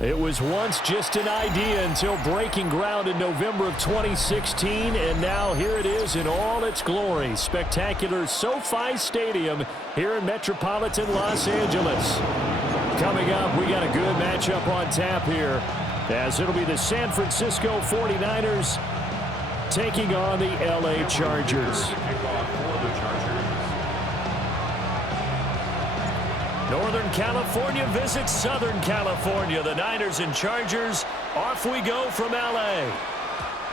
It was once just an idea until breaking ground in November of 2016, and now here it is in all its glory. Spectacular SoFi Stadium here in metropolitan Los Angeles. Coming up, we got a good matchup on tap here, as it'll be the San Francisco 49ers taking on the LA Chargers. Northern California visits Southern California. The Niners and Chargers, off we go from LA.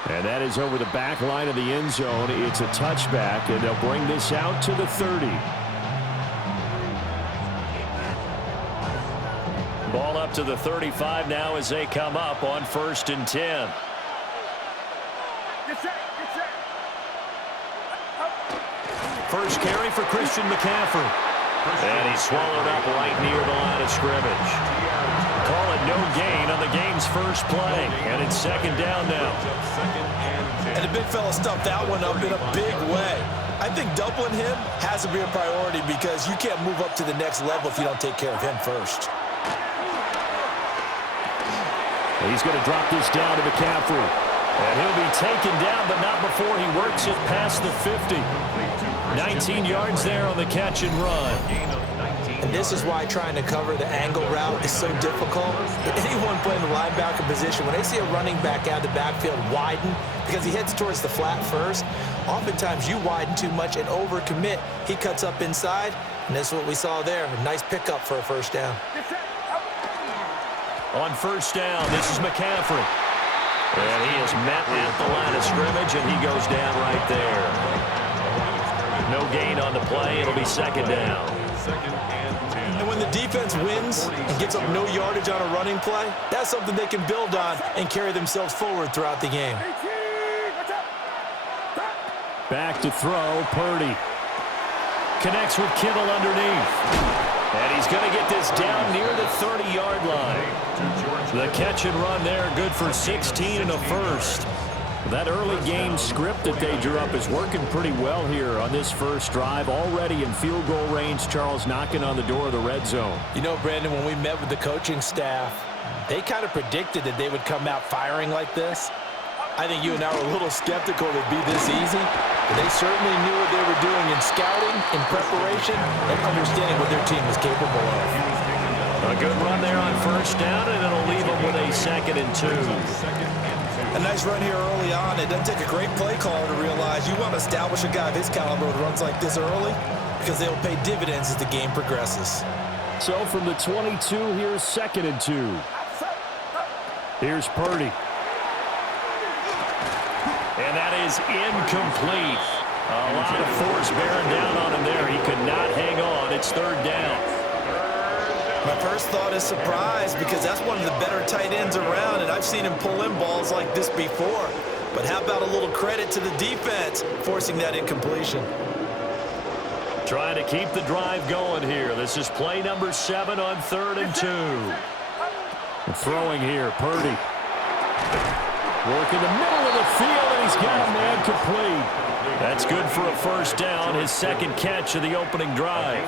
And that is over the back line of the end zone. It's a touchback, and they'll bring this out to the 30. Ball up to the 35 now as they come up on 1st and 10. First carry for Christian McCaffrey. And he's swallowed up right near the line of scrimmage. Call it no gain on the game's first play. And it's 2nd down now. And the big fella stuffed that one up in a big way. I think doubling him has to be a priority because you can't move up to the next level if you don't take care of him first. He's going to drop this down to McCaffrey. And he'll be taken down, but not before he works it past the 50. 19 yards there on the catch and run. And this is why trying to cover the angle route is so difficult. Anyone playing the linebacker position, when they see a running back out of the backfield widen, because he heads towards the flat first, oftentimes you widen too much and overcommit. He cuts up inside, and that's what we saw there. A nice pickup for a 1st down. On 1st down, this is McCaffrey. And he is met at the line of scrimmage, and he goes down right there. No gain on the play. It'll be 2nd down. And when the defense wins and gets up no yardage on a running play, that's something they can build on and carry themselves forward throughout the game. Back to throw, Purdy. Connects with Kittle underneath. And he's going to get this down near the 30-yard line. The catch and run there, good for 16 and a first. That early game script that they drew up is working pretty well here on this first drive. Already in field goal range, Charles knocking on the door of the red zone. You know, Brandon, when we met with the coaching staff, they kind of predicted that they would come out firing like this. I think you and I were a little skeptical it would be this easy, but they certainly knew what they were doing in scouting, in preparation, and understanding what their team was capable of. A good run there on 1st down, and it'll leave them with a 2nd and 2. A nice run here early on. It doesn't take a great play caller to realize you want to establish a guy of his caliber with runs like this early because they'll pay dividends as the game progresses. So from the 22, here's 2nd and 2. Here's Purdy. And that is incomplete. A lot of force bearing down on him there. He could not hang on. It's 3rd down. My first thought is surprise because that's one of the better tight ends around, and I've seen him pull in balls like this before. But how about a little credit to the defense forcing that incompletion? Trying to keep the drive going here. This is play number 7 on 3rd and 2. Throwing here, Purdy. Working the middle of the field, and he's got a man complete. That's good for a 1st down, his 2nd catch of the opening drive.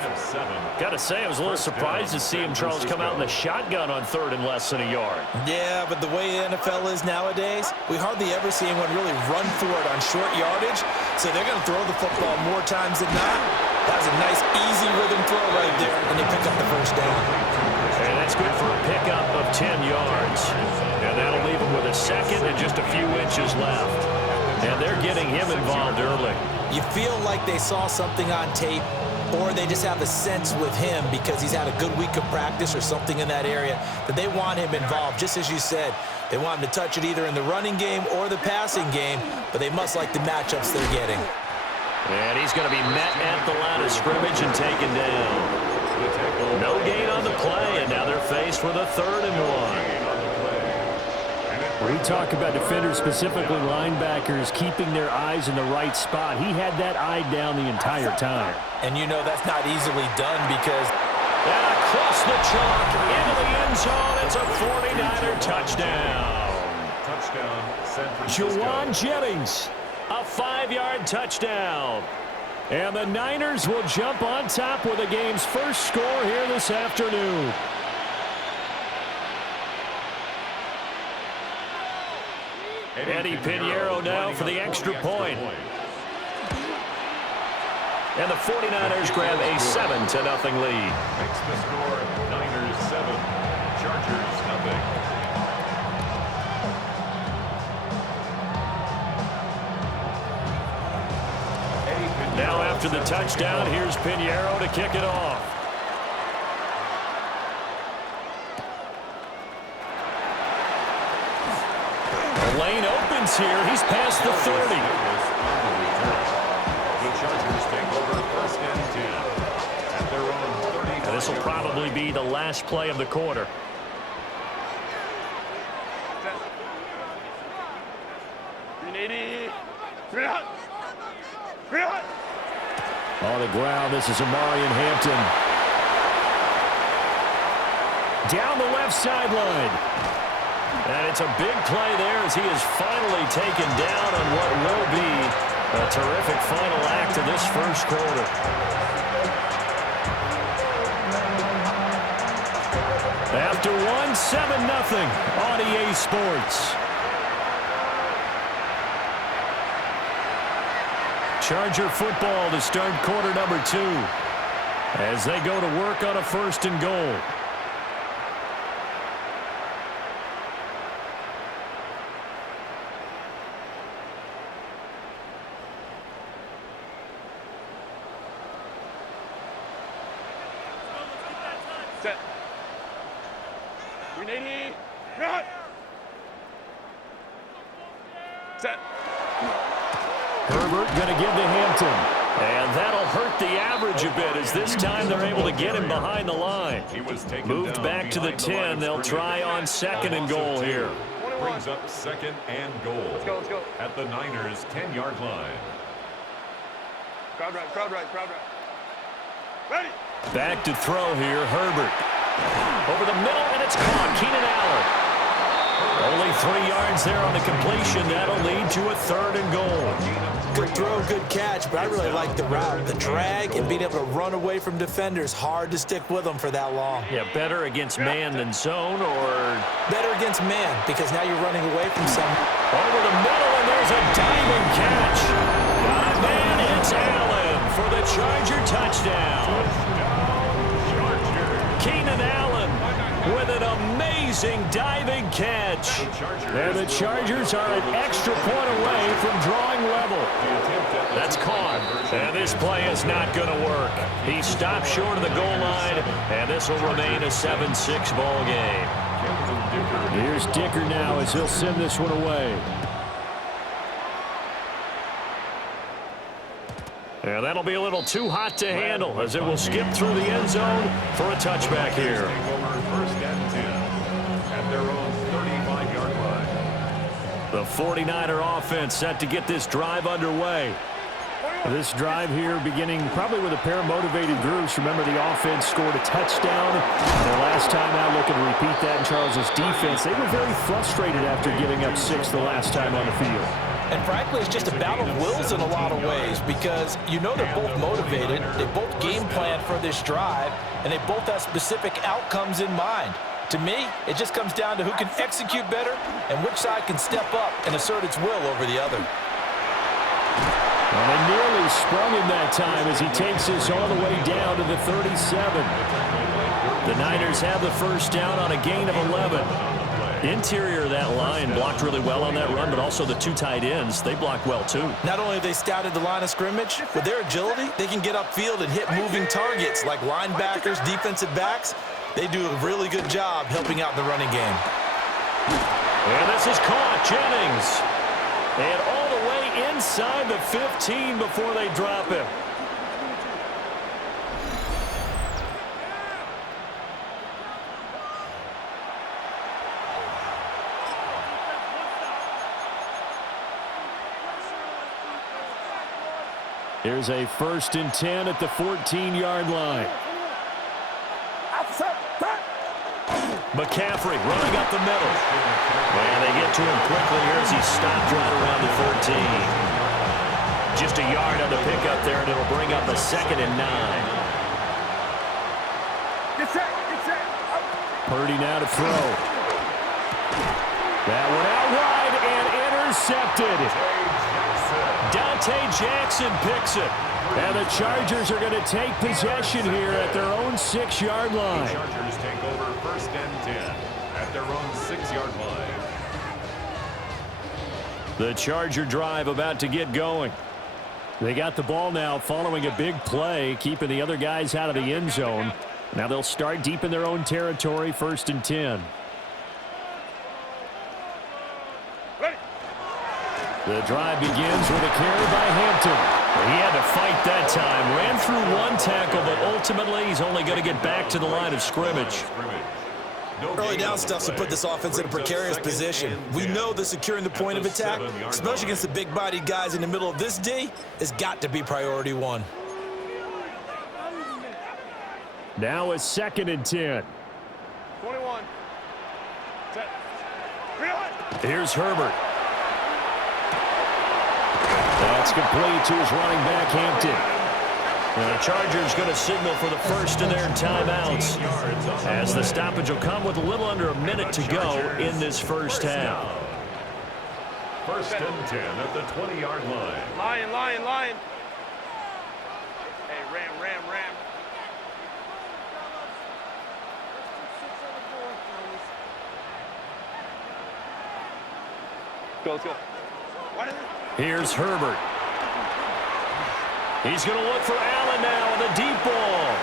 Got to say, I was a little surprised to see him, Charles, come out in the shotgun on 3rd and less than a yard. Yeah, but the way the NFL is nowadays, we hardly ever see anyone really run for it on short yardage, so they're going to throw the football more times than not. That was a nice, easy rhythm throw right there, and they pick up the 1st down. And that's good for a pickup of 10 yards. And that'll leave him with a 2nd and just a few inches left. And they're getting him involved early. You feel like they saw something on tape, or they just have a sense with him because he's had a good week of practice or something in that area that they want him involved. Just as you said, they want him to touch it either in the running game or the passing game, but they must like the matchups they're getting. And he's going to be met at the line of scrimmage and taken down. No gain on the play, and now they're faced with a 3rd and 1. We talk about defenders, specifically linebackers, keeping their eyes in the right spot. He had that eye down the entire time. And you know that's not easily done because... And across the chalk, into the end zone, it's a 49er touchdown. San Francisco. Juwan Jennings, a 5-yard touchdown. And the Niners will jump on top with the game's first score here this afternoon. Eddie Pinheiro now for the extra point. And the 49ers grab a 7-0 lead. Makes the score Niners 7, Chargers nothing. Now after the touchdown, here's Pinheiro to kick it off. The lane opens here. He's past the 30. The Chargers take over 1st and 10 at their own 30. And this will probably be the last play of the quarter. On the ground, this is Amarian Hampton. Down the left sideline. And it's a big play there as he is finally taken down on what will be a terrific final act of this first quarter. After one, 7-0 on EA Sports. Charger football to start quarter number 2 as they go to work on a 1st and goal. Set. 380. Run. Set. Herbert going to give to Hampton. And that'll hurt the average a bit as this time they're able to get him behind the line. Moved back to the 10. They'll try on 2nd and goal here. Brings up 2nd and goal. Let's go. At the Niners' 10-yard line. Crowd right. Ready. Back to throw here, Herbert. Over the middle, and it's caught. Keenan Allen. Only 3 yards there on the completion. That'll lead to a 3rd and goal. Good throw, good catch, but I really like the route. The drag and being able to run away from defenders. Hard to stick with them for that long. Yeah, better against man than zone, or Better against man, because now you're running away from some. over the middle, and there's a diving catch. Got a man, it's Allen for the Charger touchdown. Keenan Allen with an amazing diving catch. And the Chargers are an extra point away from drawing level. That's caught. And this play is not going to work. He stopped short of the goal line, and this will remain a 7-6 ball game. Here's Dicker now as he'll send this one away. And that'll be a little too hot to handle as it will skip through the end zone for a touchback here. Over 1st and 10 at their own 35-yard line. The 49er offense set to get this drive underway. This drive here beginning probably with a pair of motivated groups. Remember, the offense scored a touchdown. Their last time out, looking to repeat that in Charles' defense. They were very frustrated after giving up 6 the last time on the field. And frankly, it's just a battle of wills in a lot of ways because you know they're both motivated, they both game plan for this drive, and they both have specific outcomes in mind. To me, it just comes down to who can execute better and which side can step up and assert its will over the other. And they nearly sprung him that time as he takes this all the way down to the 37. The Niners have the first down on a gain of 11. Interior of that line blocked really well on that run, but also the 2 tight ends, they blocked well too. Not only have they scouted the line of scrimmage, with their agility, they can get upfield and hit moving targets like linebackers, defensive backs. They do a really good job helping out in the running game. And this is caught, Jennings. And all the way inside the 15 before they drop him. Here's a 1st and 10 at the 14-yard line. McCaffrey running up the middle. And they get to him quickly here as he stopped right around the 13. Just a yard on the pickup there, and it'll bring up a 2nd and 9. Purdy now to throw. That one out wide, And intercepted. Dante Jackson picks it. And the Chargers are going to take possession here at their own 6-yard line. The Chargers take over 1st and 10 at their own 6-yard line. The Charger drive about to get going. They got the ball now following a big play, keeping the other guys out of the end zone. Now they'll start deep in their own territory, 1st and 10. The drive begins with a carry by Hampton. He had to fight that time. Ran through one tackle, but ultimately he's only going to get back to the line of scrimmage. Early down stuff to put this offense in a precarious position. We know that securing the point of attack, especially against the big-bodied guys in the middle of this D, has got to be priority one. Now it's 2nd and 10. 21. Set. Here's Herbert. That's complete to his running back, Hampton. And the Chargers going to signal for the first of their timeouts, as the stoppage will come with a little under a minute to go in this first half. 1st and 10 at the 20-yard line. Lion. Hey, ram. Let's go. Here's Herbert. He's going to look for Allen now on the deep ball.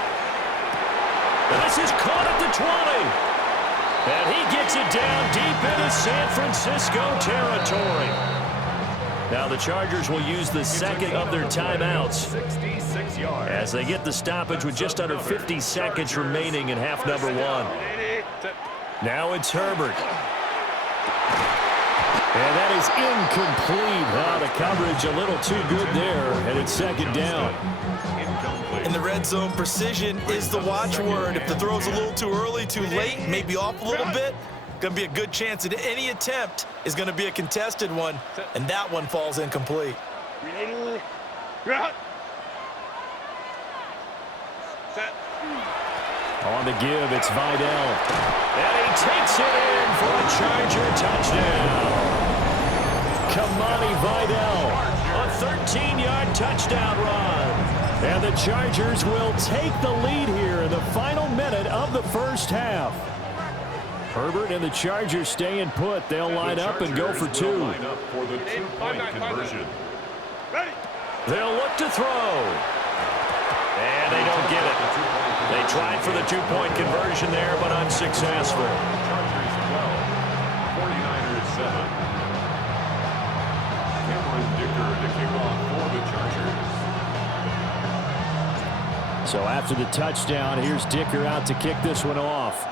This is caught at the 20. And he gets it down deep into San Francisco territory. Now the Chargers will use the second of their timeouts 66 yards. as they get the stoppage with just under 50 seconds remaining in half number 1. Now it's Herbert. And that is incomplete. The coverage a little too good there, and it's 2nd down. In the red zone, precision is the watchword. If the throw's a little too early, too late, maybe off a little bit, going to be a good chance that any attempt is going to be a contested one, and that one falls incomplete. On the give, it's Vidal. And he takes it in for a Charger touchdown. Kamani Vidal, a 13-yard touchdown run. And the Chargers will take the lead here in the final minute of the first half. Herbert and the Chargers staying put. They'll line up and go for 2. Line up for the 2-point conversion. They'll look to throw. And they don't get it. They tried for the 2-point conversion there, but unsuccessful. Chargers 12, 49ers 7. Dicker to kick off for the Chargers. So after the touchdown, here's Dicker out to kick this one off.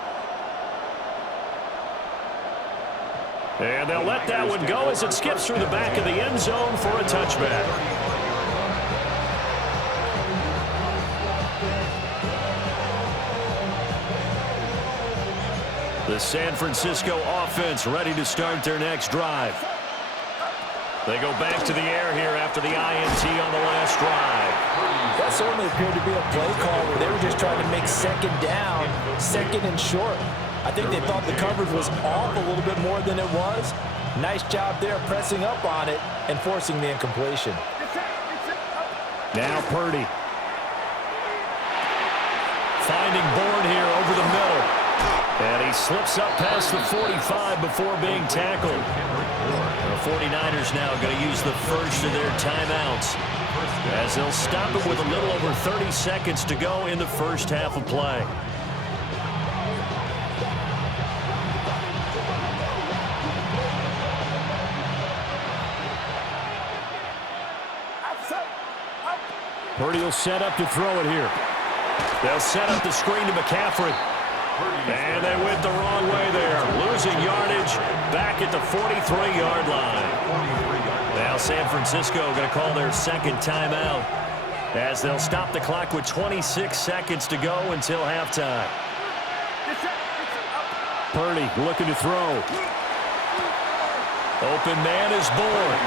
And they'll let that one go as it skips through the back of the end zone for a touchback. The San Francisco offense ready to start their next drive. They go back to the air here after the INT on the last drive. That certainly appeared to be a play call where they were just trying to make 2nd down, 2nd and short. I think they thought the coverage was off a little bit more than it was. Nice job there pressing up on it and forcing the incompletion. Now Purdy. Finding Bourne here over the middle. And he slips up past the 45 before being tackled. The 49ers now going to use the first of their timeouts, as they'll stop it with a little over 30 seconds to go in the first half of play. Purdy will set up to throw it here. They'll set up the screen to McCaffrey. And they went the wrong way there. Losing yardage back at the 43-yard line. Now San Francisco going to call their second timeout, as they'll stop the clock with 26 seconds to go until halftime. Purdy looking to throw. Open man is Bourne.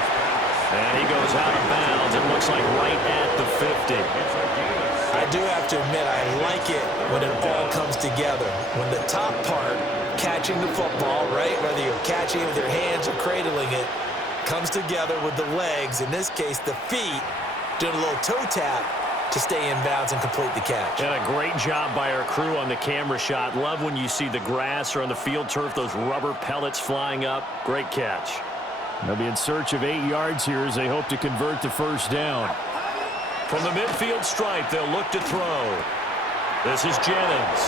And he goes out of bounds. It looks like right at the 50. I do have to admit, I like it when it all comes together. When the top part catching the football, right? Whether you're catching it with your hands or cradling it, comes together with the legs, in this case the feet, doing a little toe tap to stay in bounds and complete the catch. And a great job by our crew on the camera shot. Love when you see the grass or on the field turf, those rubber pellets flying up. Great catch. They'll be in search of 8 yards here as they hope to convert the first down. From the midfield stripe, they'll look to throw. This is Jennings.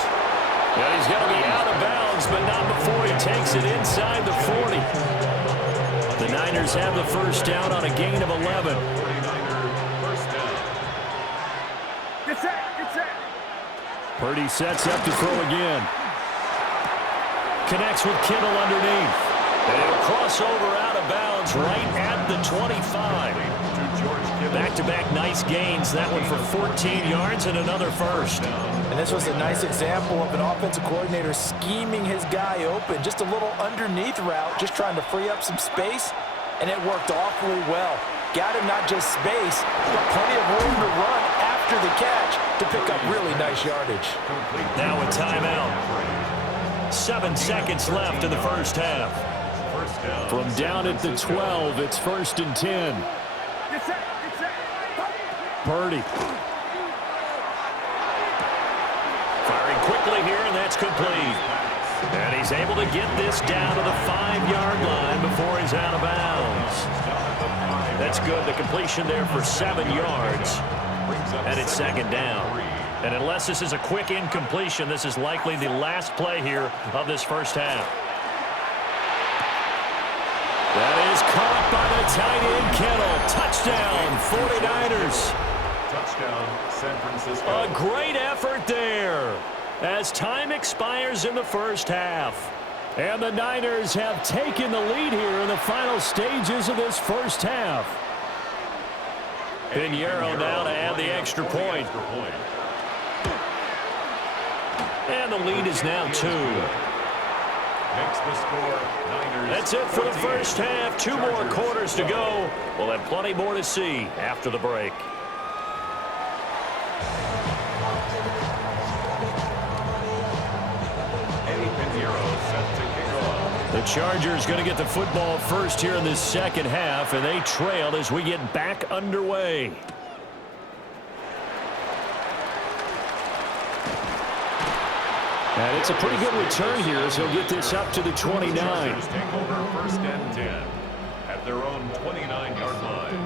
And he's going to be out of bounds, but not before he takes it inside the 40. The Niners have the first down on a gain of 11. Get set. Get set. Purdy sets up to throw again. Connects with Kittle underneath. And he'll cross over out of bounds right at the 25. Back-to-back nice gains. That one for 14 yards and another first. And this was a nice example of an offensive coordinator scheming his guy open. Just a little underneath route, just trying to free up some space, and it worked awfully well. Got him not just space, but plenty of room to run after the catch to pick up really nice yardage. Now a timeout. 7 seconds left in the first half. From down at the 12, it's 1st and 10. Get set. Get set. Purdy. Firing quickly here, and that's complete. And he's able to get this down to the 5-yard line before he's out of bounds. That's good. The completion there for 7 yards. And it's second down. And unless this is a quick incompletion, this is likely the last play here of this first half. That is caught by the tight end, Kittle. Touchdown, 49ers. Touchdown, San Francisco. A great effort there as time expires in the first half. And the Niners have taken the lead here in the final stages of this first half. Pinheiro now to add the extra point. And the lead is now 2. Makes the score Niners. That's it for the first half. 2 more quarters to go. We'll have plenty more to see after the break. The Chargers going to get the football first here in this second half, and they trail as we get back underway. And it's a pretty good return here as he'll get this up to the 29. Chargers take over 1st and 10 at their own 29-yard line.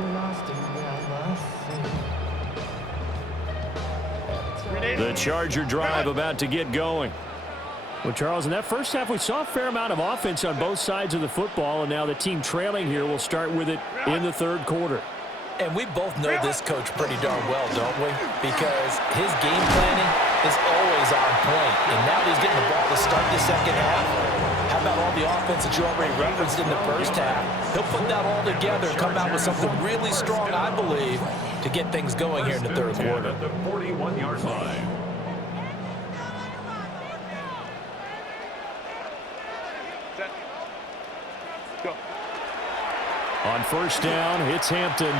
The Charger drive about to get going. Well, Charles, in that first half, we saw a fair amount of offense on both sides of the football, and now the team trailing here will start with it in the third quarter. And we both know this coach pretty darn well, don't we? Because his game planning is always on point. And now that he's getting the ball to start the second half, how about all the offense that you already referenced in the first half? He'll put that all together and come out with something really strong, I believe, to get things going here in the third quarter. At the 41-yard line. Set. Go. On first down, it's Hampton.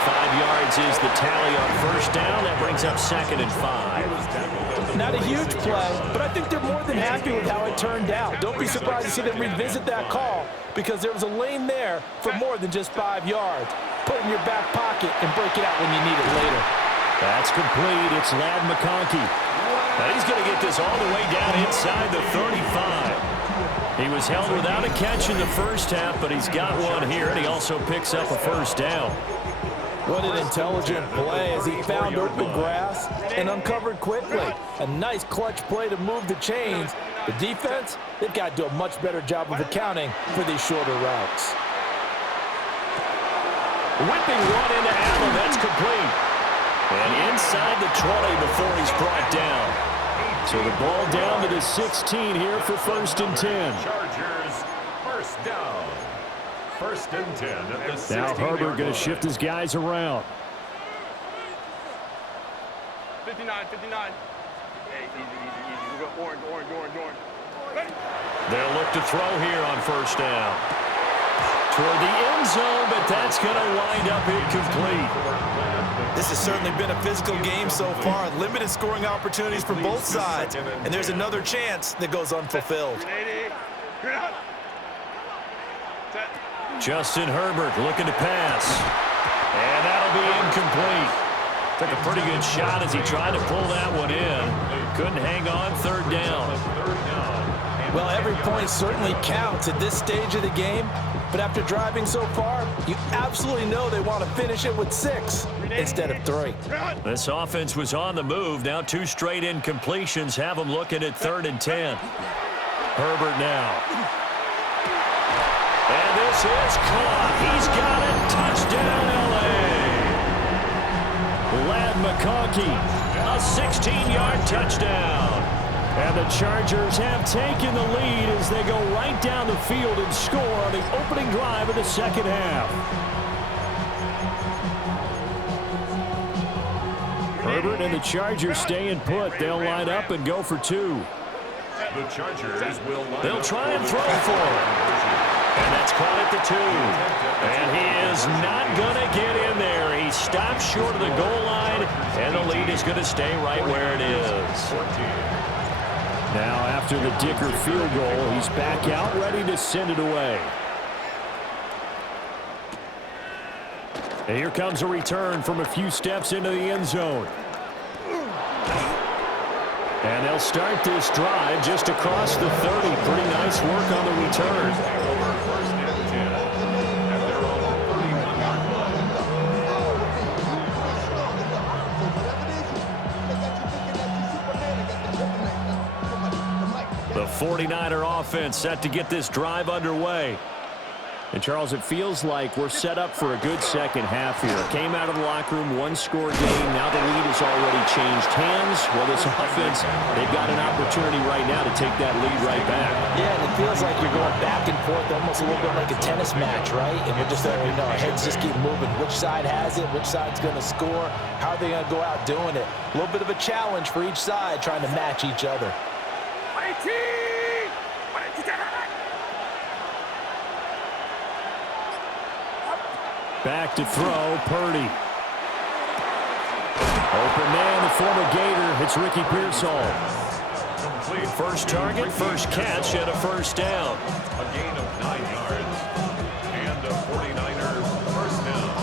5 yards is the tally on first down. That brings up 2nd and 5. Not a huge play, but I think they're more than happy with how it turned out. Don't be surprised to see them revisit that call because there was a lane there for more than just 5 yards. Put it in your back pocket and break it out when you need it later. That's complete. It's Ladd McConkey. Now he's going to get this all the way down inside the 35. He was held without a catch in the first half, but he's got one here, and he also picks up a first down. What an intelligent play as he found open grass and uncovered quickly. A nice clutch play to move the chains. The defense, they've got to do a much better job of accounting for these shorter routes. Whipping one into Allen, that's complete. And inside the 20 before he's brought down. So the ball down to the 16 here for 1st and 10. Chargers, first down. 1st and 10 at the 16. Now Herbert going to shift his guys around. 59, 59. Hey, easy. We go orange. Ready? They'll look to throw here on first down. Toward the end zone, but that's going to wind up incomplete. This has certainly been a physical game so far. Limited scoring opportunities for both sides. And there's another chance that goes unfulfilled. Justin Herbert looking to pass. And that'll be incomplete. Took a pretty good shot as he tried to pull that one in. Couldn't hang on, third down. Well, every point certainly counts at this stage of the game. But after driving so far, you absolutely know they want to finish it with 6 instead of 3. This offense was on the move. Now 2 straight incompletions have them looking at 3rd and 10. Herbert now. And this is caught. He's got it. Touchdown, L.A. Lad McConkey, a 16-yard touchdown. And the Chargers have taken the lead as they go right down the field and score on the opening drive of the second half. Herbert and the Chargers staying put. They'll line up and go for 2. The Chargers will They'll try and throw for it. And that's caught at the 2. And he is not going to get in there. He stops short of the goal line, and the lead is going to stay right where it is. Now, after the Dicker field goal, he's back out, ready to send it away. And here comes a return from a few steps into the end zone. And they'll start this drive just across the 30. Pretty nice work on the return. First and 10 at their own 31-yard line. The 49er offense set to get this drive underway. And, Charles, it feels like we're set up for a good second half here. Came out of the locker room, 1-score game. Now the lead has already changed hands. Well, this offense, they've got an opportunity right now to take that lead right back. Yeah, and it feels like you're going back and forth, almost a little bit like a tennis match, right? And you're just there, our heads just keep moving. Which side has it? Which side's going to score? How are they going to go out doing it? A little bit of a challenge for each side, trying to match each other. Back to throw, Purdy. Open man, the former Gator. It's Ricky Pearsall. First target, first catch, and a first down. A gain of 9 yards and a 49er first down.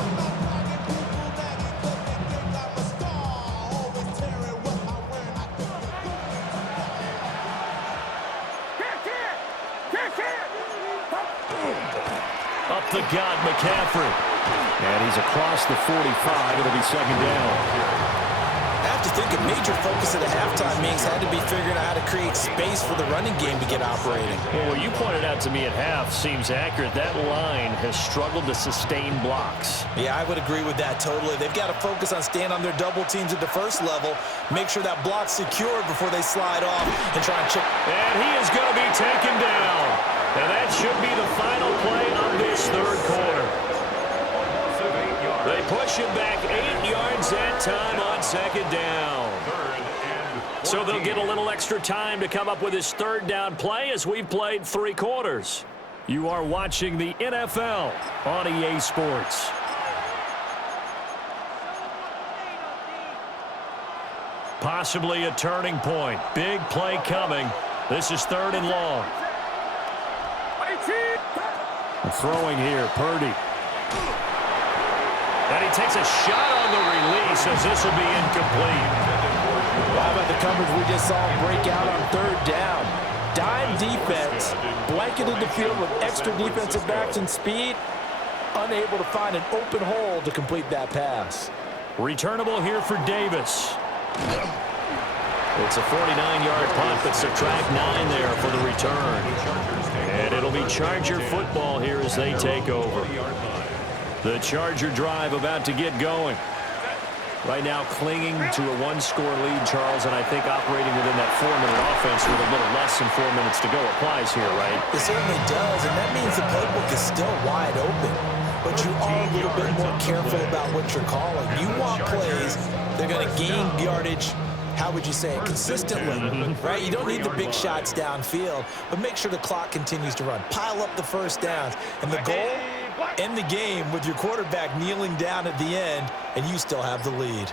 Up the gut, McCaffrey. And he's across the 45. It'll be second down. I have to think a major focus at the halftime meetings had to be figuring out how to create space for the running game to get operating. Well, what you pointed out to me at half seems accurate. That line has struggled to sustain blocks. Yeah, I would agree with that totally. They've got to focus on staying on their double teams at the first level, make sure that block's secured before they slide off and try and chip. And he is going to be taken down. And that should be the final play of this third quarter. They push him back 8 yards that time on second down. So they'll get a little extra time to come up with his third down play as we've played 3 quarters. You are watching the NFL on EA Sports. Possibly a turning point. Big play coming. This is 3rd and long. Throwing here, Purdy. And he takes a shot on the release as this will be incomplete. How about the coverage we just saw break out on 3rd down? Dime defense, blanketed the field with extra defensive backs and speed, unable to find an open hole to complete that pass. Returnable here for Davis. It's a 49-yard punt, but subtract 9 there for the return. And it'll be Charger football here as they take over. The Charger drive about to get going. Right now clinging to a 1-score lead, Charles, and I think operating within that 4-minute offense with a little less than 4 minutes to go applies here, right? It certainly does, and that means the playbook is still wide open. But you are a little bit more careful about what you're calling. You want plays, they're going to gain yardage, how would you say it, consistently, right? You don't need the big shots downfield, but make sure the clock continues to run. Pile up the first downs, and the goal, end the game with your quarterback kneeling down at the end, and you still have the lead.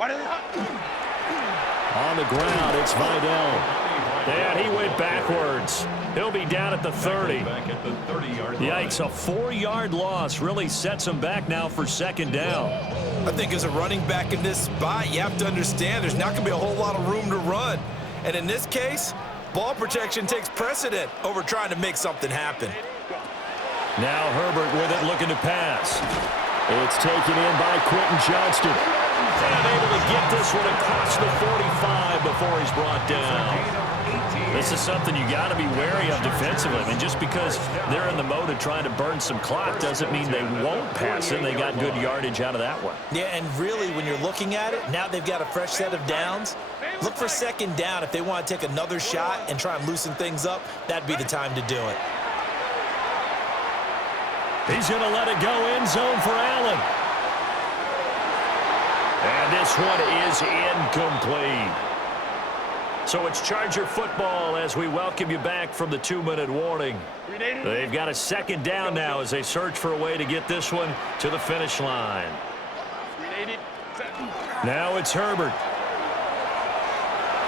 On the ground, it's Vidal. And he went backwards. He'll be down at the 30. Yikes, a 4-yard loss really sets him back now for second down. I think as a running back in this spot, you have to understand there's not going to be a whole lot of room to run. And in this case, ball protection takes precedent over trying to make something happen. Now Herbert with it, looking to pass. It's taken in by Quentin Johnston. And able to get this one across the 45 before he's brought down. This is something you got to be wary of defensively. I mean, just because they're in the mode of trying to burn some clock doesn't mean they won't pass it. They got good yardage out of that one. Yeah, and really, when you're looking at it, now they've got a fresh set of downs. Look for second down if they want to take another shot and try and loosen things up. That'd be the time to do it. He's going to let it go end zone for Allen. And this one is incomplete. So it's Charger football as we welcome you back from the 2-minute warning. They've got a second down now as they search for a way to get this one to the finish line. Now it's Herbert.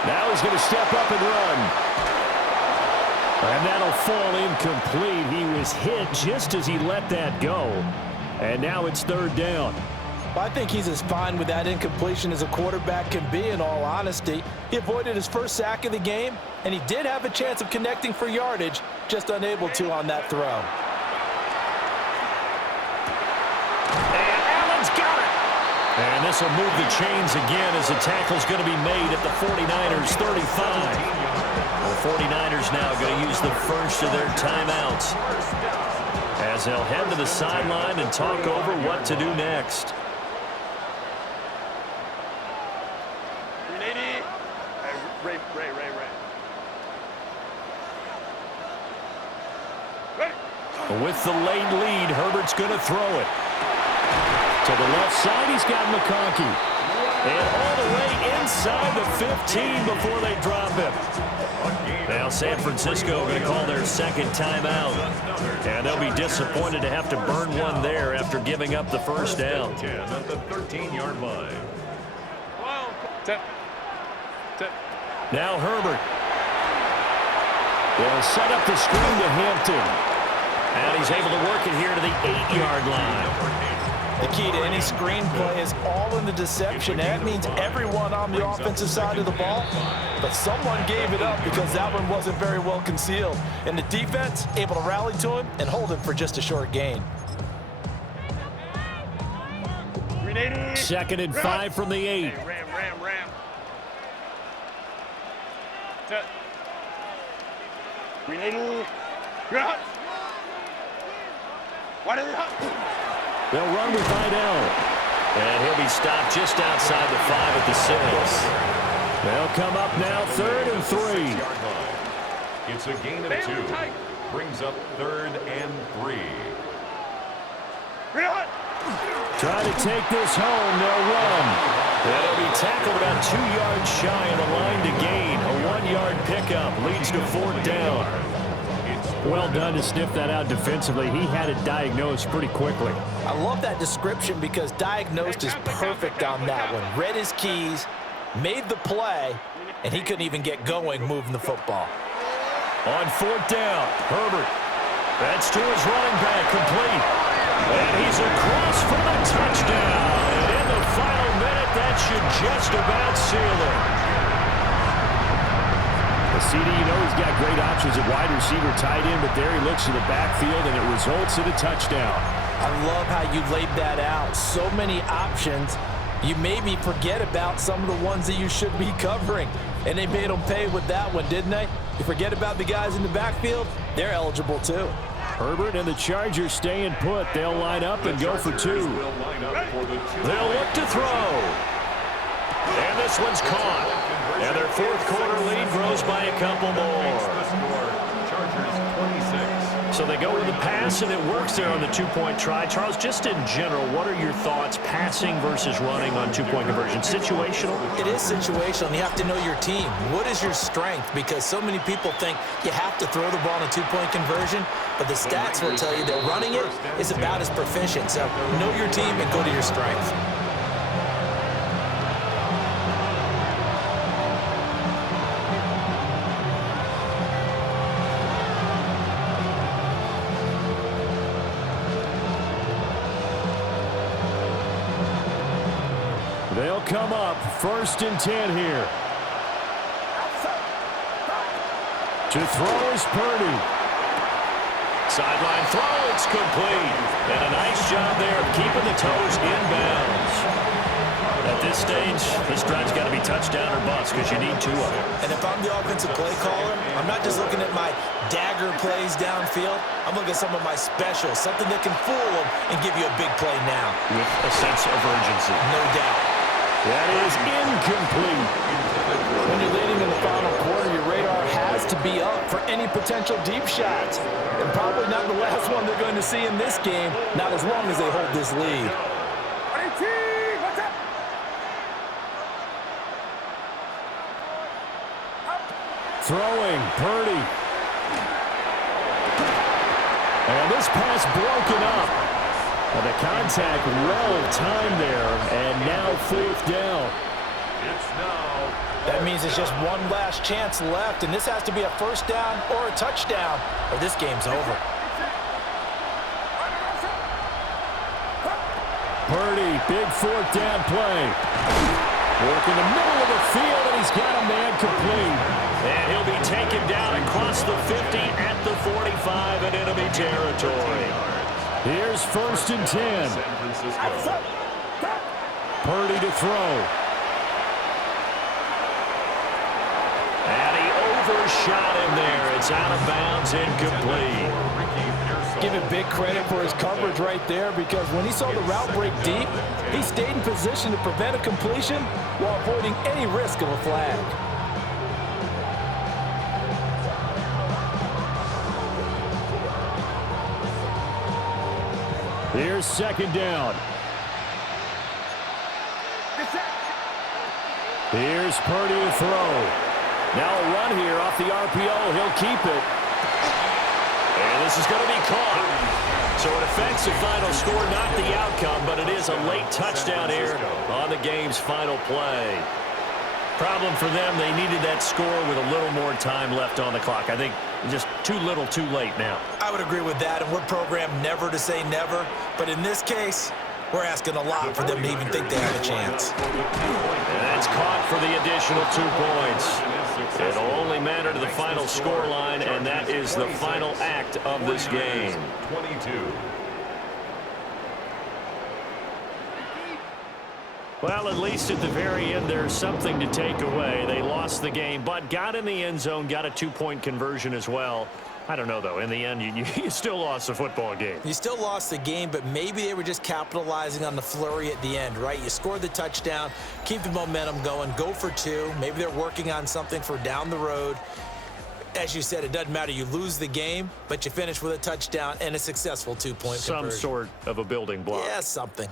Now he's going to step up and run. And that'll fall incomplete. He was hit just as he let that go. And now it's third down. I think he's as fine with that incompletion as a quarterback can be, in all honesty. He avoided his first sack of the game, and he did have a chance of connecting for yardage, just unable to on that throw. And Allen's got it. And this will move the chains again as the tackle's going to be made at the 49ers 35. The 49ers now going to use the first of their timeouts as they'll head to the sideline and talk over what to do next. With the late lead, Herbert's going to throw it. To the left side, he's got McConkey. And all the way inside the 15 before they drop him. Now San Francisco going to call their second timeout. And they'll be disappointed to have to burn one there after giving up the first down. At the 13-yard line. Now Herbert. They'll set up the screen to Hampton. And he's able to work it here to the 8-yard line. The key to any screenplay is all in the deception. That means everyone on the offensive side of the ball, but someone gave it up because that one wasn't very well concealed. And the defense able to rally to him and hold him for just a short gain. 2nd and 5 from the 8. Ram. They'll run with Vidal. And he'll be stopped just outside the 5 at the 6. They'll come up now 3rd and 3. It's a gain of 2. Brings up 3rd and 3. Try to take this home. They'll run. They'll be tackled about 2 yards shy of the line to gain. A 1-yard pickup leads to 4th down. Well done to sniff that out defensively. He had it diagnosed pretty quickly. I love that description because diagnosed is perfect on that one. Read his keys, made the play, and he couldn't even get going moving the football. On 4th down, Herbert. That's to his running back, complete. And he's across for the touchdown. And in the final minute, that should just about seal it. CD, you know he's got great options at wide receiver, tight end, but there he looks to the backfield, and it results in a touchdown. I love how you laid that out. So many options. You made me forget about some of the ones that you should be covering. And they made them pay with that one, didn't they? You forget about the guys in the backfield, they're eligible too. Herbert and the Chargers staying put. They'll line up and go for 2. They'll look to throw. And this one's caught. And their 4th quarter lead grows by a couple more. So they go with the pass, and it works there on the two-point try. Charles, just in general, what are your thoughts passing versus running on two-point conversion? Situational? It is situational, and you have to know your team. What is your strength? Because so many people think you have to throw the ball in a two-point conversion, but the stats will tell you that running it is about as proficient. So know your team and go to your strength. They'll come up 1st and 10 here. To throw is Purdy. Sideline throw, it's complete. And a nice job there of keeping the toes in bounds. At this stage, this drive's got to be touchdown or bust because you need 2 of them. And if I'm the offensive play caller, I'm not just looking at my dagger plays downfield. I'm looking at some of my specials, something that can fool them and give you a big play now. With a sense of urgency. No doubt. That is incomplete. When you're leading in the final quarter, your radar has to be up for any potential deep shots. And probably not the last one they're going to see in this game, not as long as they hold this lead. Throwing, Purdy. And this pass broken up. And the contact well timed there, and now 4th down. It's now. That means it's just one last chance left, and this has to be a first down or a touchdown, or this game's over. Purdy, big 4th down play. Working the middle of the field, and he's got a man complete. And he'll be taken down across the 50 at the 45 in enemy territory. Here's 1st and 10. Purdy to throw. And he overshot him there. It's out of bounds, incomplete. Give him big credit for his coverage right there, because when he saw the route break deep, he stayed in position to prevent a completion while avoiding any risk of a flag. Here's 2nd down. Here's Purdy to throw. Now a run here off the RPO. He'll keep it. And this is going to be caught. So it affects the final score, not the outcome, but it is a late touchdown here on the game's final play. Problem for them, they needed that score with a little more time left on the clock. I think just too little, too late now. I would agree with that, and we're programmed never to say never. But in this case, we're asking a lot for them to even think they have a chance. And that's caught for the additional 2 points. It'll only matter to the final scoreline, and that is the final act of this game. 22. Well, at least at the very end, there's something to take away. They lost the game, but got in the end zone, got a 2-point conversion as well. I don't know, though. In the end, you still lost the football game. You still lost the game, but maybe they were just capitalizing on the flurry at the end, right? You scored the touchdown, keep the momentum going, go for 2. Maybe they're working on something for down the road. As you said, it doesn't matter. You lose the game, but you finish with a touchdown and a successful 2-point conversion. Some sort of a building block. Yeah, something.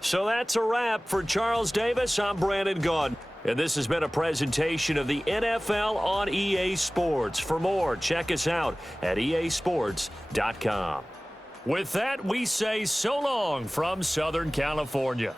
So that's a wrap for Charles Davis. I'm Brandon Gaudin. And this has been a presentation of the NFL on EA Sports. For more, check us out at easports.com. With that, we say so long from Southern California.